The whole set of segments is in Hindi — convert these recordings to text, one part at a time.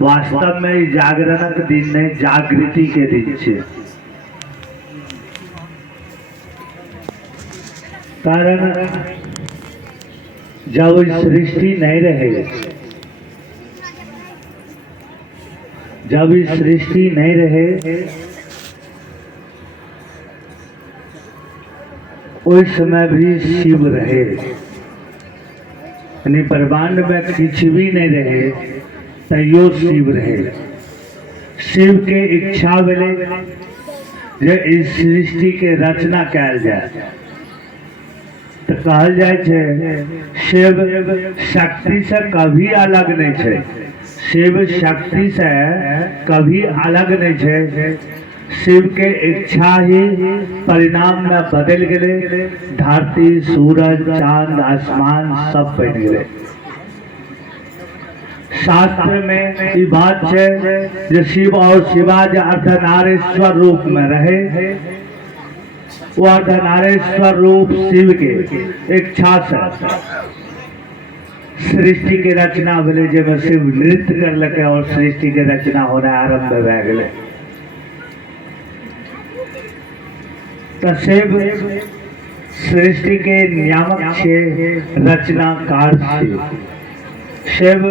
वास्तव में ई जागरणक दिन नहीं, जागृति के दिन छे। कारण जब सृष्टि नहीं रहे, जब सृष्टि नहीं रहे, उस समय भी शिव रहे, यानी ब्रह्मांड में कुछ भी नहीं रहे तैयो शिव रहे। शिव के इच्छा भेले जे इस सृष्टि के रचना कैल जाए, तो कहल जाए छे शिव शक्ति से कभी अलग नहीं छे, शिव शक्ति से कभी अलग नहीं छे। शिव के इच्छा ही परिणाम में बदल गए, धरती सूरज चांद आसमान सब बन गए। शास्त्र में ये बात है जो शिव और शिवा जो अर्धनारीश्वर रूप में रहे, वो अर्धनारीश्वर रूप शिव के इच्छा से सृष्टि के रचना भेले, जब शिव नृत्य कर लगे और सृष्टि के रचना होना आरंभ भए गेले। तो शिव सृष्टि के नियामक छे, रचनाकार छे। शिव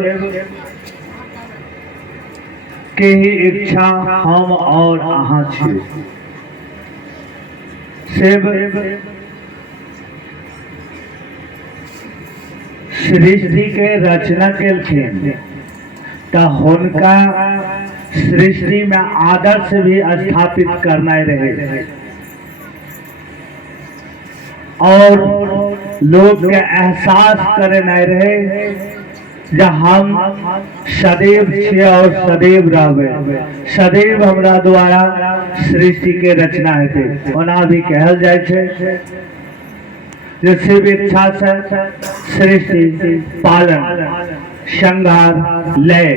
के ही इच्छा हम और अहाँ छे। शिव सृष्टि के रचना केलखिन, तो हुनका सृष्टि में आदर्श भी स्थापित करना रहे और लोग के एहसास करना रहे जे हम सदैव छे और सदैव रहबे, सदैव हमरा द्वारा सृष्टि के रचना हेतै। ओना भी कहल जाय छे जे शिव इच्छा से सृष्टि पालन संहार लय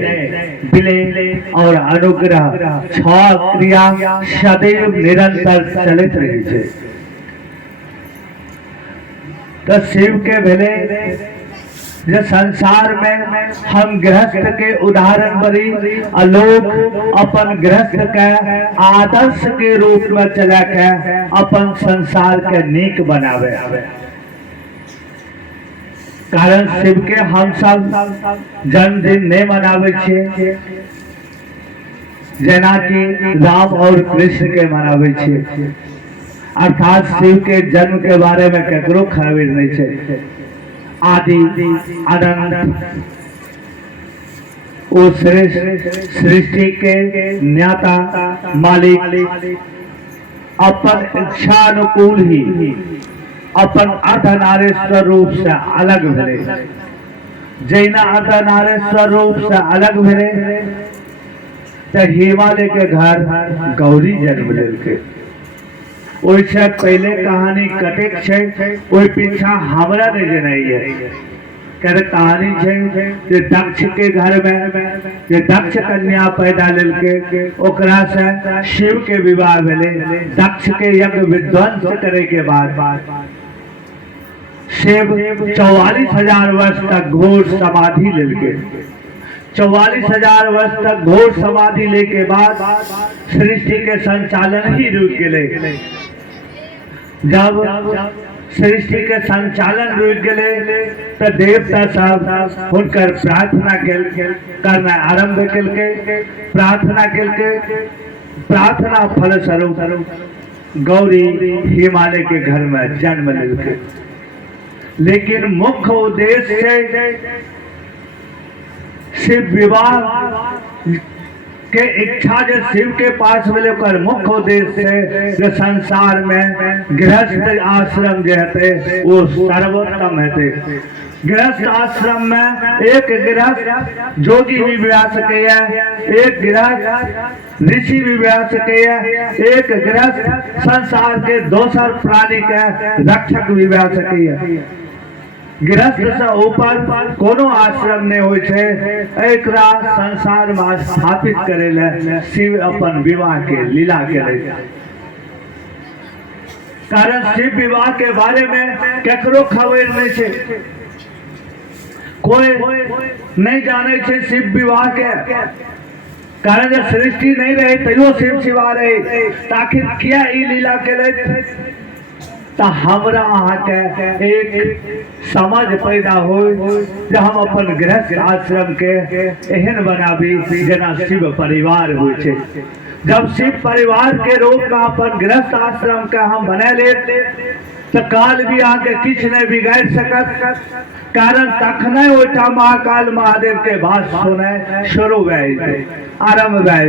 विलय और अनुग्रह छह क्रिया सदैव निरंतर चलित रही छे। तो शिव के भेले जो संसार में हम गृहस्थ के उदाहरण बनी, लोग अपन गृहस्थ के आदर्श के रूप में चला के अपन संसार के नीक बनावे। कारण शिव के हम सब जन्मदिन नहीं मनावे छे, जना कि राम और कृष्ण के मनावे छे। अर्थात शिव के जन्म के बारे में केकरो खबर नहीं छे। आदि अनंत वो सृष्टि के न्याता मालिक अपन इच्छा अनुकूल ही अपन अर्धनारीश्वर रूप से अलग भेले। जैना अर्धनारीश्वर रूप से अलग भेले, तो हिमालय के घर गौरी जन्म लेलके। ओइसे पहले कहानी कटेक छे, ओइ पीछा हमरा नहीं जनाई है। कहते कहानी छे जे दक्ष के घर में जे दक्ष कन्या पैदा लेलके, ओकरा से शिव के विवाह भेले। दक्ष के यज्ञ विध्वंस करे के बाद शिव 44,000 वर्ष तक घोर समाधि लेलके। 44,000 वर्ष तक घोर समाधि ले के बाद सृष्टि के संचालन ही रुक गए। जब सृष्टि के संचालन रुक गए, तो देवता सब हुनकर प्रार्थना करना आरंभ केलके। प्रार्थना फल स्वरूप गौरी हिमालय के घर में जन्म लेलके। लेकिन मुख्य उद्देश्य शिव विवाह के इच्छा जो शिव के पास मिले, कर मुख्य उद्देश्य है जो संसार में गृहस्थ आश्रम जो है वो सर्वोत्तम है। गृहस्थ आश्रम में एक गृहस्थ जोगी भी विवाह सके, एक गृहस्थ ऋषि भी विवाह सके, एक गृहस्थ संसार के दोसर प्राणी के रक्षक भी विवाह सके। गृहस्थ से ऊपर कोनो आश्रम नहीं होय छे। एकरा संसार में स्थापित करेले शिव अपन विवाह के लीला करे। कारण शिव विवाह के बारे में केकरो खबर नहीं छे, कोई नहीं जाने छे शिव विवाह के। कारण जब सृष्टि नहीं रहे तैयो शिव शिवा रहे, आखिर क्या ई लीला के तो हमरा अहाँ के एक समझ पैदा हो जब हम अपन गृहस्थ आश्रम के एहन बनाबी जना शिव परिवार हो। जब शिव परिवार के रूप में अपन गृहस्थ आश्रम के हम बना ले तो काल भी आके किछ नहीं बिगाड़ सकत, कारण तखने ओठा महाकाल महादेव के भाष सुने शुरू भए आरंभ भए।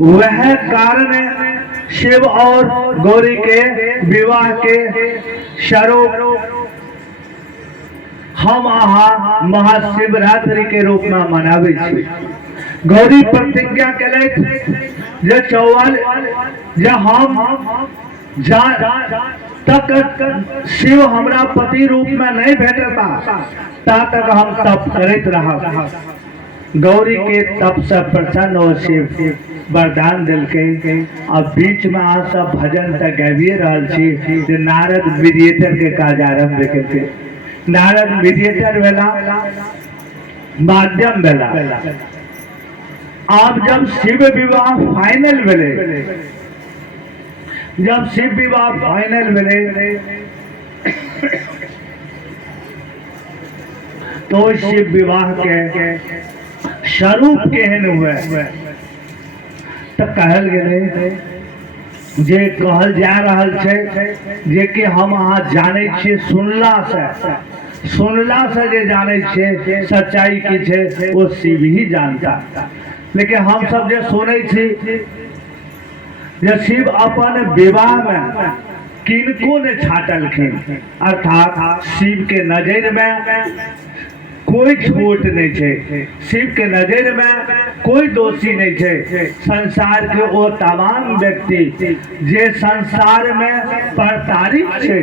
वह कारण शिव और गौरी के विवाह के स्वरूप हम अहाँ महाशिवरात्रि के रूप में मनाबे छी। गौरी प्रतिज्ञा केले जे 44 जे हम जा तक शिव हमरा पति रूप में नहीं भेटता ता तक हम तप करते रहा। गौरी के तप से प्रसन्न और शिव वरदान दिल के अब बीच में आ सब भजन तक गाबिए रहल छी। नारद मीडिएटर के काज आरंभ करके नारद मीडिएटर वेला माध्यम वेला आप जब शिव विवाह फाइनल भेले, जब शिव विवाह फाइनल भेले तो शिव विवाह के स्वरूप केहन हुए तो कहल गेले जे कहल जा रहल छे जे कि हम अहाँ जाने छे सुनला से जे जाने छे सच्चाई की छे वो शिव ही जानता। लेकिन हम सब जे सुने छी जे शिव अपन विवाह में किनको ने छाटलखिन, अर्थात शिव के नजर में कोई छूट नहीं है, शिव के नजर में कोई दोषी नहीं है। संसार के वो तमाम व्यक्ति जे संसार में प्रताड़ित है,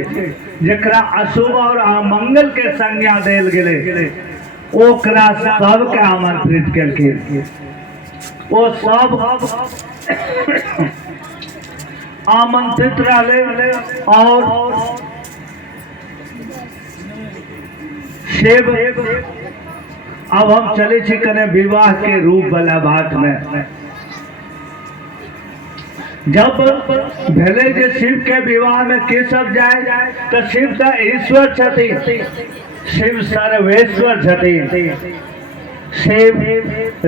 जकरा अशुभ और अमंगल के संज्ञा देल गेले, ओकरा सबके आमंत्रित केलखिन। वो सब आमंत्रित रहे और शिव अब हम चले छी कने विवाह के रूप वाला बात में। जब भले जे शिव के विवाह में के सब जाए तो शिव तो ईश्वर छथिन, शिव सर्वेश्वर छथिन, शिव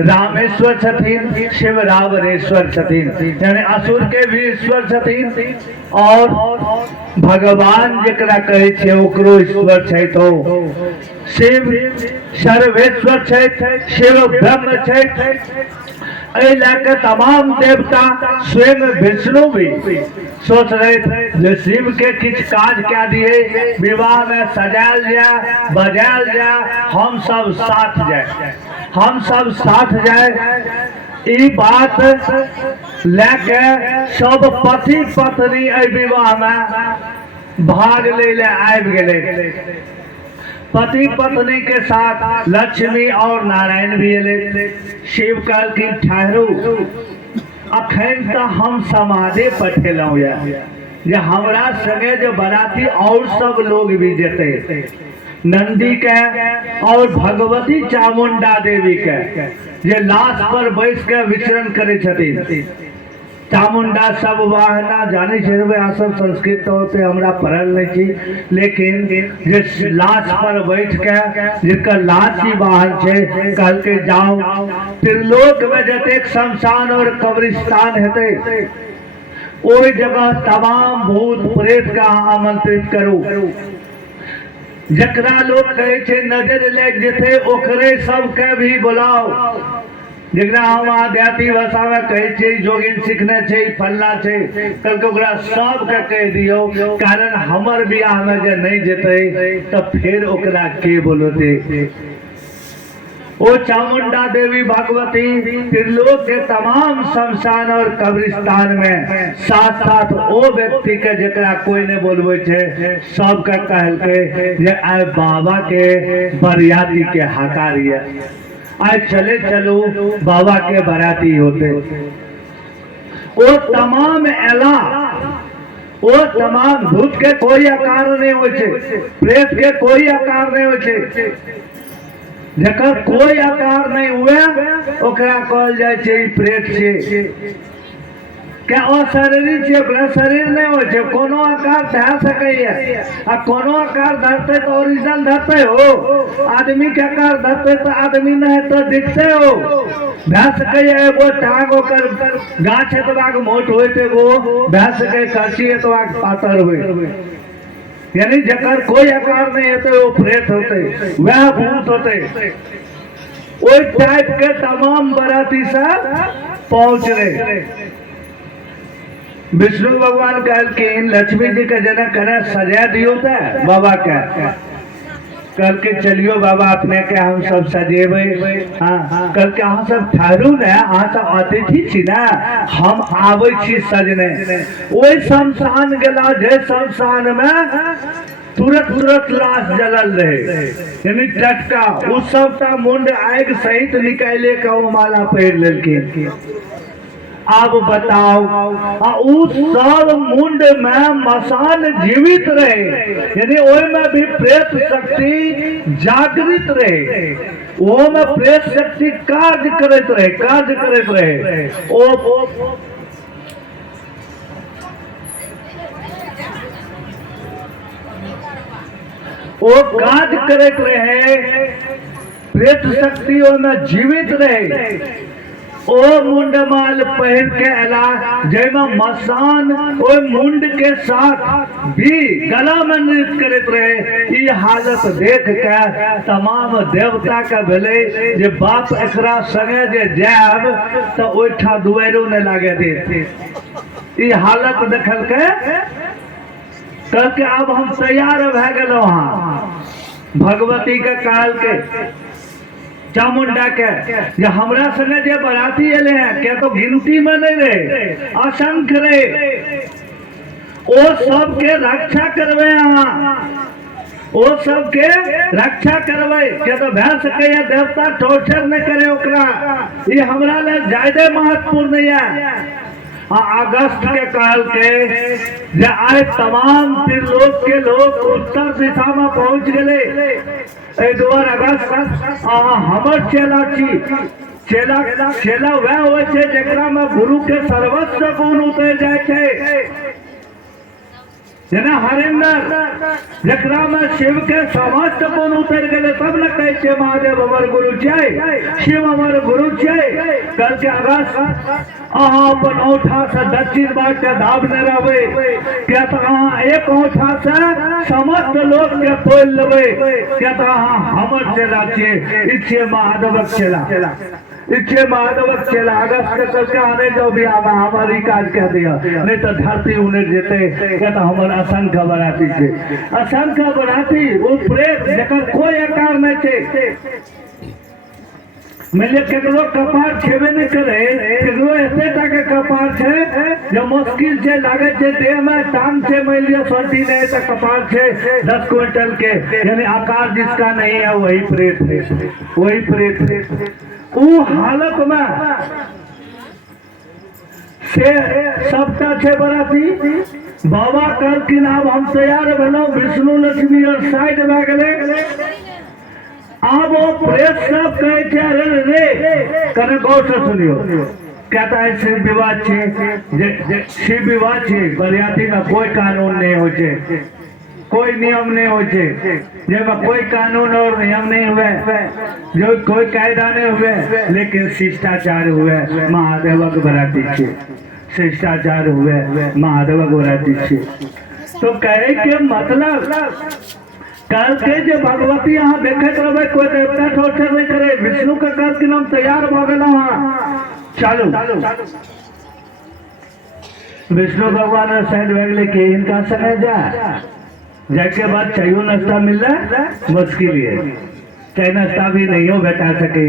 रामेश्वर छथिन, शिव रावणेश्वर छथिन, यानी असुर के भी ईश्वर छथिन और भगवान जकरा कहे छे ओकरो ईश्वर छे। तो शिव सर्वेश्वर छे, शिव ब्रह्म छे। एहि लेके तमाम देवता स्वयं विष्णु भी सोच रहे थे शिव के किछ काज क्या दिए, विवाह में सजायल जाए, बजायल जाए, हम सब साथ जाए, हम सब साथ जाए। ई बात लेके सब पति पत्नी एहि विवाह में भाग ले आबि गेले। पति पत्नी के साथ लक्ष्मी और नारायण भी अले। शिव कहलखिन ठहरो, अखन तो हम समाधि पठेलौं जे हमरा संगे जो बराती और सब लोग भी जेते, नंदी के और भगवती चामुंडा देवी के जे लाश पर बैस के विचरण करे छथिन। चामुंडा सब वाहना जाने छे, आ सब संस्कृत तौर पे हमरा पढ़ल नहीं छी, लेकिन जे लाश पर बैठ के जिनका लाश ही वाहन छे, कल के जाओ त्रिलोक में जतेक शमशान और कब्रिस्तान हेते ओई जगह तमाम भूत प्रेत का आमंत्रित करू। जकरा लोग कहे छे नजर लग जेते ओकरे सबके भी बुलाओ। जकरा हम आध्यात्मिक भाषा में कहे छे जोगिन सीखने छे, फलना छे, कल के ओकरा सबके कह दियो, कारण हमर बियाह में जे नहीं जेते तो फिर ओकरा के बोलते। ओ चामुंडा देवी भगवती त्रिलोक के तमाम शमशान और कब्रिस्तान में साथ साथ ओ व्यक्ति के जकरा कोई ने बोलबे छे सबके कहलके जे आइ बाबा के बरियाती के हकारिया, आइ चले चलो बाबा के बराती होते। वो तमाम एला, वो तमाम भूत के कोई आकार नहीं हो छे, प्रेत के कोई आकार नहीं हो छे, जकर कोई आकार नहीं हुए ओकरा कहल जाय छै प्रेत छै। क्या अशरीरी छै, ओकरा शरीर नहीं हो छै, कोनो आकार धै सकैया आ कोनो आकार धरते तो ओरिजिनल धरते हो। आदमी के आकार धरते तो आदमी नहीं तो दिखते हो भै सकैया। एगो टांग ओकर गाछ एतबाक मोट होइत, एगो भै सकै कच्ची एतबाक पातर होइत। यानी जकर कोई आकार नहीं होते वो प्रेत होते, वह भूत होते। ओई टाइप के तमाम बराती से पहुंच रहे। विष्णु भगवान कहलकिन लक्ष्मी जी के जना करे सजा दियो था बाबा के, कल के चलियो बाबा अपने के हम सब सजेबे। हाँ कल के अहाँ सब ठहरू ने, अहाँ सब अतिथि छी ना, हम आबै छी सजने। ओई शमशान गेला जे शमशान में तुरंत तुरंत लाश जलल रहे, यानी टटका। उस सबटा मुंड आग सहित निकाले के वो माला पहिर लेलखिन। अब बताओ उस सब मुंड में मसान जीवित रहे, यानी ओय में भी प्रेत शक्ति जागृत रहे, वो में प्रेत शक्ति कार्य करत रहे, कार्य करत रहे। वो कार्य करत रहे, प्रेत शक्ति वो में जीवित रहे। ओ मुंडमाल पहन के अला जैमा मसान ओ मुंड के साथ भी गला में नृत्य करत रहे। ई हालत देख के तमाम देवता के भेले जे बाप एकरा संगे जे जाब तो ओठा दुआरो न लागे दे। ई हालत देखल के कल के अब हम तैयार भए गेलहुं। हाँ भगवती के काल के चामुंडा के जे हमरा संगे जे बराती एले हैं क्या तो गिनती में नहीं रहे, असंख्य रहे। ओ सबके रक्षा करवे, ओ सबके रक्षा करवे क्या तो भै सके देवता टॉर्चर न करे ओकरा। ये हमरा ले ज्यादा महत्वपूर्ण है। अगस्त के काल के जे आए तमाम त्रिलोक के लोग उत्तर दिशा में पहुंच गए। 2 अगस्त हमर चेला छी। चेला वह होय छै जेकरा में गुरु के सर्वस्व गुण उतर जाय छै। जेना हरिंदर जकरा में शिव के समस्त गुण उतर गए, तब न कहे छे महादेव हमर गुरु छै, शिव हमर गुरु छै। कल के अगस्त अहाँ अपन औठा से दक्षिण बाट के धावने रहबे, क्या तो अहाँ एक औठा से समस्त लोक के तोल लेबे, क्या तो अहाँ हमर चेला छियै। इच्छे महादेवक चेला, इच्छे महादेवक चेला। अगस्त के कल के आने जाओ भी हमारी काज कह दिया, नहीं तो धरती उन्हें जेते। क्या तो हमर असंख्य बराती छे, असंख्य बराती। वो प्रेत जकर कोई आकार नहीं छे। मिले केकरो कपार छेबे नहीं करे, केकरो एते टा के कपार छे जो मुश्किल से लागे छे। देह में टांग छे मान लिया सोटी नहीं तो कपार छे 10 क्विंटल के, यानी आकार जिसका नहीं है वही प्रेत है, वही प्रेत है। वो हालत में से सबटा छे बराती। बाबा कल की नाम हम तैयार भेलो, विष्णु लक्ष्मी और साइड में गए। अब वो प्रेत सब कहे थे अरे रे कने गौर से सुनियो, कहता है शिव विवाह छे, शिव विवाह छे बरियाती में कोई कानून नहीं हो छे, कोई नियम नहीं हो छे, जेमा कोई कानून और नियम नहीं हुए, जो कोई कायदा नहीं हुए, लेकिन शिष्टाचार हुए। महादेवक बराती छे, शिष्टाचार हुए, महादेवक बराती छे। तो कहे के मतलब कल के जो भगवती यहाँ देखते रहे, कोई देवता टॉर्चर नहीं करे। विष्णु का कल के नाम तैयार भ गए। चालू विष्णु भगवान साइड बैग के इनका समय जाके बाद चाहिए नाश्ता मिल रहा मुश्किल है, चाहे नाश्ता भी नहीं हो बैठा सके।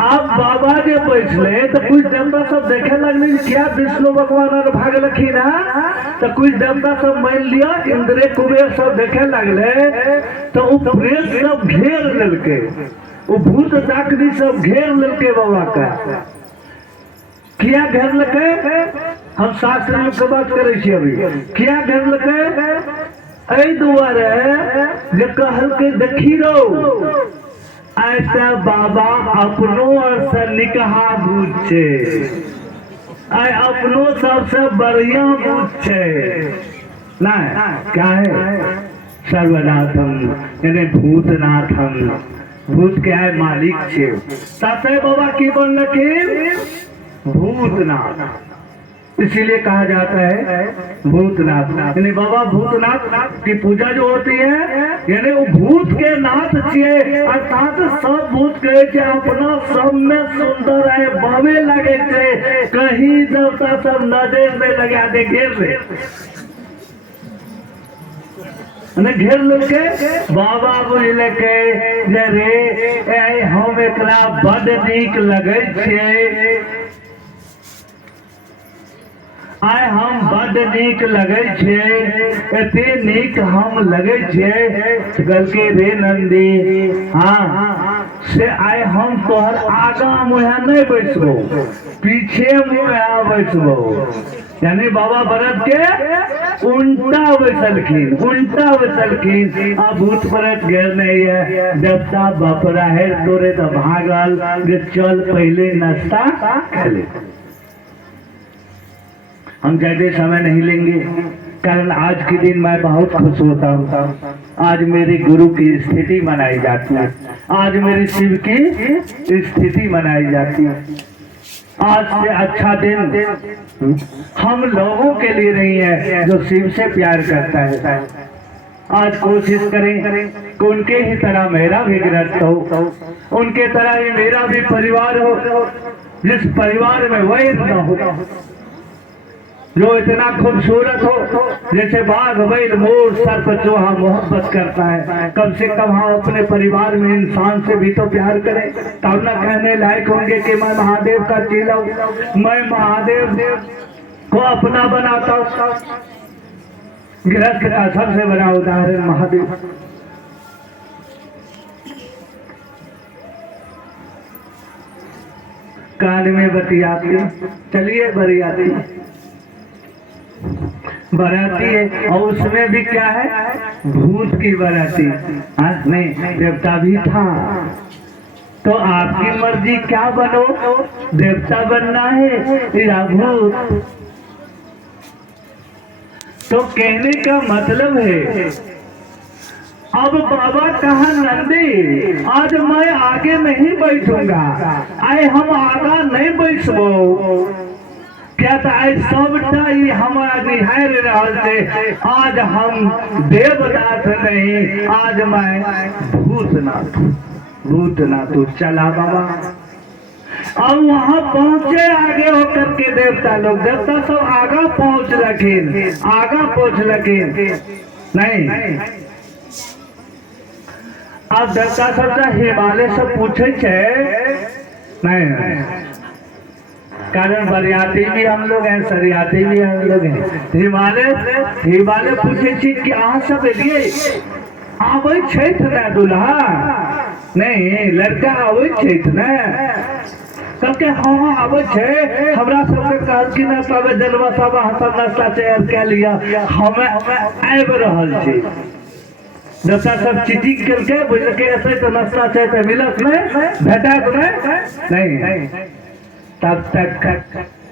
अब बाबा जे बैठले तो कुछ देवता सब देखे लगले क्या विष्णु भगवान और भागलखिन है, तो कुछ देवता सब मान लिया इंद्र कुबेर सब देखे लगले। तो वो प्रेत सब घेर लेलके, वो भूत डाकनी सब घेर लेलके बाबा का। क्या घेर लेके हम शास्त्र में बात करे छी अभी, क्या घेर लेके ऐ दुआरे जे कहल के देखी रो ऐसा बाबा अपनो से निकहा बुझ छे, आय अपनो सबसे बढ़िया बुझ छे ना। क्या है? सर्वनाथम यानी भूतनाथम, भूत के आय मालिक छे। ताते बाबा की बनलखिन भूतनाथ, इसीलिए कहा जाता है भूतनाथ। यानी बाबा भूतनाथ की पूजा जो होती है यानी वो भूत के नाथ छे, अर्थात सब भूत कहे छे अपना सब में सुंदर है, बावे लगे छे, कहीं देवता सब नजर में लगा दे, घेर ले घेर लेके बाबा बुझले के जे रे हम एकरा बड़ नीक लगे छे, आय हम बड़ नीक लगे छे, एते नीक हम लगे छे गल के रे नंदी, हाँ से आय हम तोहर आगा मुहा नहीं बैठबो, पीछे मुहा बैठबो। यानी बाबा भरत के उल्टा बैठलखिन, उल्टा बैठलखिन। अब भूत भरत घेर नहीं है, देवता बपरा है तोरे तो भागल जे चल पहले नाश्ता खा ले। हम ज्यादा समय नहीं लेंगे कारण आज के दिन मैं बहुत खुश होता हूँ। आज मेरे गुरु की स्थिति मनाई जाती है, आज मेरे शिव की स्थिति मनाई जाती है। आज से अच्छा दिन हम लोगों के लिए नहीं है जो शिव से प्यार करता है। आज कोशिश करें कि उनके ही तरह मेरा भी गृहस्थ हो, उनके तरह ही मेरा भी परिवार हो, जिस परिवार में वैर न हो, जो इतना खूबसूरत हो जैसे बाघ बैल मोर सर्प चूहा मोहब्बत करता है। कम से कम हम अपने परिवार में इंसान से भी तो प्यार करें, तब न कहने लायक होंगे कि मैं महादेव का चेला हूं, मैं महादेव को अपना बनाता हूं। गृहस्थ का सबसे बड़ा उदाहरण महादेव। कान में बतियाती, चलिए बरियाती बराती है, और उसमें भी क्या है भूत की बराती। आज नहीं देवता भी था, तो आपकी मर्जी क्या बनो, देवता बनना है या भूत। तो कहने का मतलब है अब बाबा कहा नंदी आज मैं आगे नहीं बैठूंगा, आए हम आगा नहीं बैठबो। क्या सबटा हमारा निहार रहल से, आज हम देवनाथ नहीं, आज मैं भूतनाथ। भूतनाथ चला बाबा। अब वहां पहुंचे आगे होकर के देवता लोग, देवता सब आगा पहुंच लखिन, आगा पहुंच लखिन नहीं। अब देवता सब हिमालय से पूछे नहीं, कारण बरियाती भी हम लोग हैं, सरियाती भी हम लोग हैं। हिमालय पूछे कि अहाँ सब एलिए आबै छैथ ना दुल्हा, नहीं लड़का आबै छैथ ना, सबके हाँ आबै छे। हमरा सबके कहल कि ना सब जलवा सब हाथ नाश्ता तैयार कए लिया, हमें आबि रहल छी। देवता सब चीटिंग करके बुझलके ऐसे तो नाश्ता छै तो मिलत नहीं, भेटत नहीं। तब तक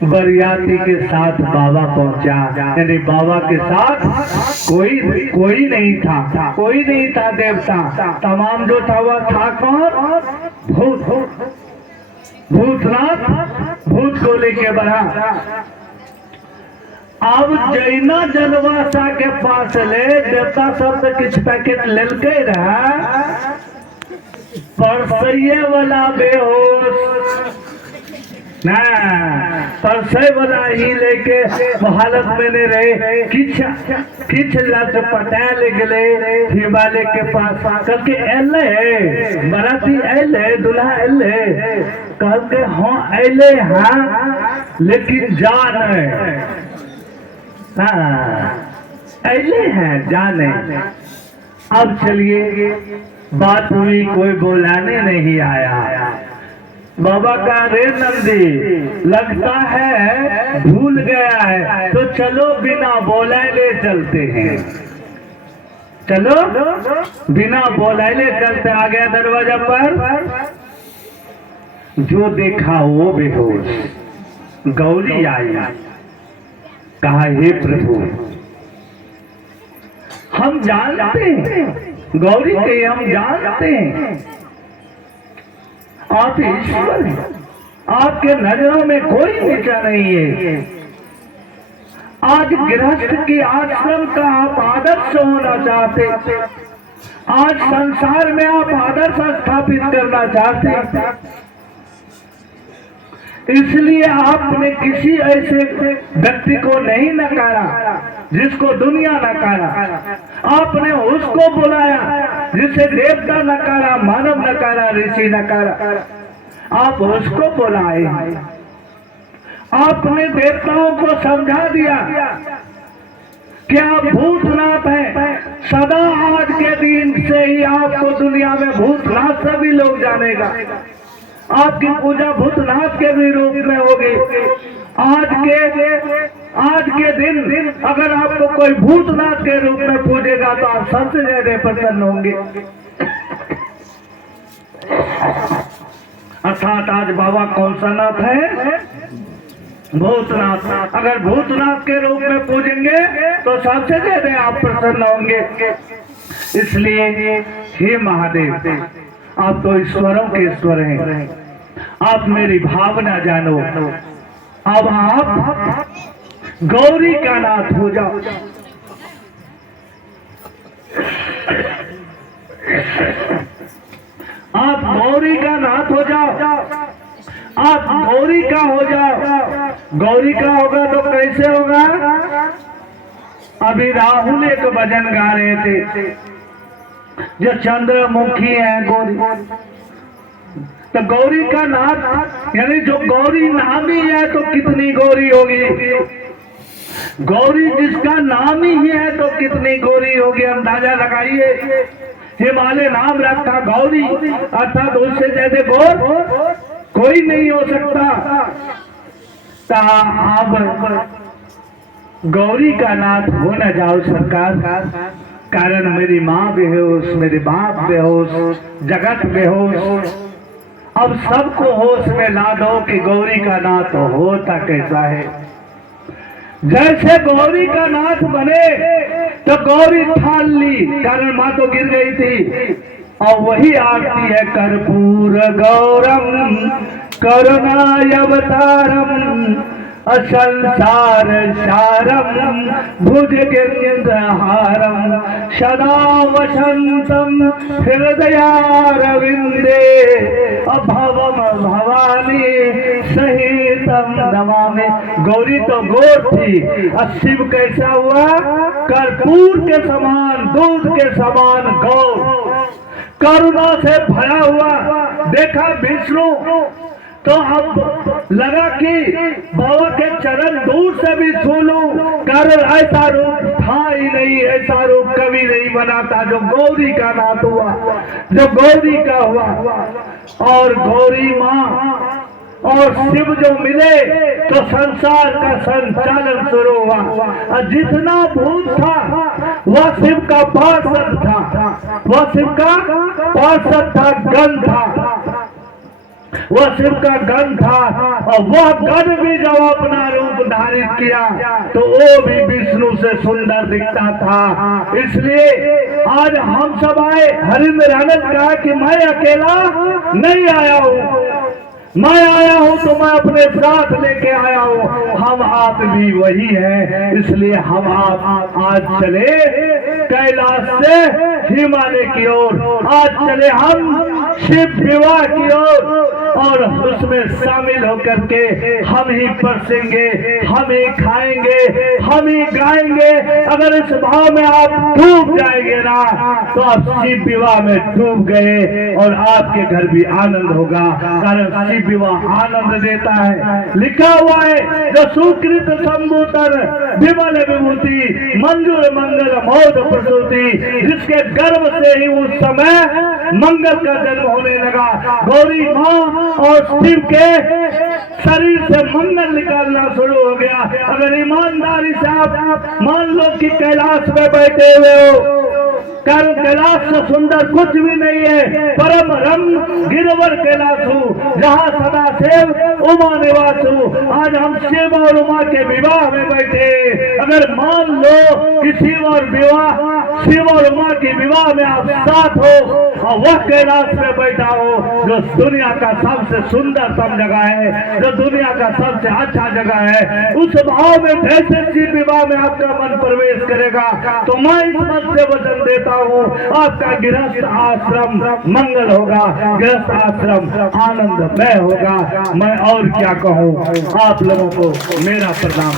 बरियाती के साथ बाबा पहुंचा, यानी बाबा के साथ कोई नहीं था, कोई नहीं था देवता। तमाम जो था वह था कौन, भूतनाथ। भूत को लेके बढ़ा। अब जैना जनवासा के पास ले देवता सब किछ पैकेट लेलके रहा, परसैये वाला बेहोश ना, परसे वाला ही लेके हालत में नहीं रहे, किछ लट पटाल गए हिमालय के पास। करके एले बराती, एले दुल्हा एले, कह के हाँ एले हाँ लेकिन जान एले हैं जाने। अब चलिए बात हुई, कोई बुलाने नहीं आया। बाबा का रे नंदी लगता है भूल गया है, तो चलो बिना बोले ले चलते हैं। चलो बिना बोलाइले चलते आ गया दरवाजा पर। जो देखा वो बेहोश। गौरी आई, कहा हे प्रभु हम जानते हैं, गौरी के हम जानते हैं आप ईश्वर हैं, आपके नजरों में कोई नीचा नहीं है। आज गृहस्थ की आश्रम का आप आदर्श होना चाहते, आज संसार में आप आदर्श स्थापित करना चाहते, इसलिए आपने किसी ऐसे व्यक्ति को नहीं नकारा जिसको दुनिया नकारा, आपने उसको बुलाया जिसे देवता नकारा, मानव नकारा, ऋषि नकारा, आप उसको बुलाए। आपने देवताओं को समझा दिया कि आप भूतनाथ हैं, सदा आज के दिन से ही आपको दुनिया में भूतनाथ सभी लोग जानेगा, आपकी पूजा भूतनाथ के भी रूप में होगी। आज के दिन अगर आपको कोई भूतनाथ के रूप में पूजेगा तो आप सबसे ज्यादा प्रसन्न होंगे। अर्थात आज बाबा कौन सा नाथ है? भूतनाथ। अगर भूतनाथ के रूप में पूजेंगे तो सबसे ज्यादा आप प्रसन्न होंगे। इसलिए हे महादेव, आप तो ईश्वरों के ईश्वर हैं, आप मेरी भावना जानो। अब आप गौरी का नाथ हो जाओ। आप गौरी का नाथ हो जाओ, आप गौरी का हो जाओ। गौरी का होगा तो कैसे होगा? अभी राहुल एक भजन गा रहे थे, जो चंद्रमुखी है गौरी, तो गौरी का नाथ यानी जो गौरी नामी है तो कितनी गौरी होगी? गौरी जिसका नाम ही है तो कितनी गौरी होगी, अंदाजा लगाइए। हिमालय नाम रखा गौरी, अर्थात उससे ज्यादा गौर कोई नहीं हो सकता। अब गौरी का नाथ हो न जाओ सरकार, कारण मेरी माँ बेहोश, मेरे बाप बेहोश, जगत बेहोश। अब सबको होश में ला दो कि गौरी का नाथ होता कैसा है। जैसे गौरी का नाथ बने तो गौरी ठान ली, कारण माँ तो गिर गई थी, और वही आरती है कर्पूर गौरम करुणावतारम असंसार सारम भुजगेन्द्रहारम सदा वसंतम हृदयारविंदे अभवम भवानी सहितम नमामि। गौरी तो गौर थी, और शिव कैसा हुआ? कर्पूर के समान, दूध के समान गौर, करुणा से भरा हुआ। देखा विष्णु तो अब लगा कि बाबा के चरण दूर से भी छू लूं, कारण ऐसा रूप था ही नहीं, ऐसा रूप कभी नहीं बना था जो गौरी का नाथ हुआ, जो गौरी का हुआ। और गौरी माँ और शिव जो मिले तो संसार का संचालन शुरू हुआ। और जितना भूत था वह शिव का पार्षद था, वह शिव का पार्षद था, गण था, वह शिव का गण था। और वह गण भी जब अपना रूप धारित किया तो वो भी विष्णु से सुंदर दिखता था। इसलिए आज हम सब आए। हरिंद्र आनंद कहा कि मैं अकेला नहीं आया हूँ, मैं आया हूँ तो मैं अपने साथ लेके आया हूँ। हम आप भी वही हैं, इसलिए हम आप आज चले कैलाश से हिमालय की ओर, आज चले हम शिव विवाह की ओर, और उसमें शामिल होकर के हम ही परसेंगे, हम ही खाएंगे, हम ही गाएंगे। अगर इस भाव में आप डूब जाएंगे ना तो आप शिव विवाह में डूब गए, और आपके घर भी आनंद होगा, कारण शिव विवाह आनंद देता है। लिखा हुआ है जो सुकृत संभूतर विमल विभूति मंजूर मंगल मौत प्रसूति, जिसके गर्भ से ही उस समय मंगल का जन्म होने लगा। गौरी माँ और शिव के शरीर से मंगल निकालना शुरू हो गया। अगर ईमानदारी से आप मान लो कि कैलाश में बैठे हुए हो, कारण कैलाश से सुंदर कुछ भी नहीं है। परम रम गिरवर कैलाश हूँ, जहाँ सदा शिव उमा निवास हूँ। आज हम शिव और उमा के विवाह में बैठे, अगर मान लो कि शिव और उमा के विवाह में आप साथ हो और वह कैलाश में बैठा हो जो दुनिया का सबसे सुंदरतम जगह है, जो दुनिया का सबसे अच्छा जगह है, उस भाव में कैसे शिव विवाह में आपका मन प्रवेश करेगा। तो मैं इस मन से वचन देता हूँ, आपका गृहस्थ आश्रम मंगल होगा, गृहस्थ आश्रम आनंदमय होगा। मैं और क्या कहूँ, आप लोगों को मेरा प्रणाम।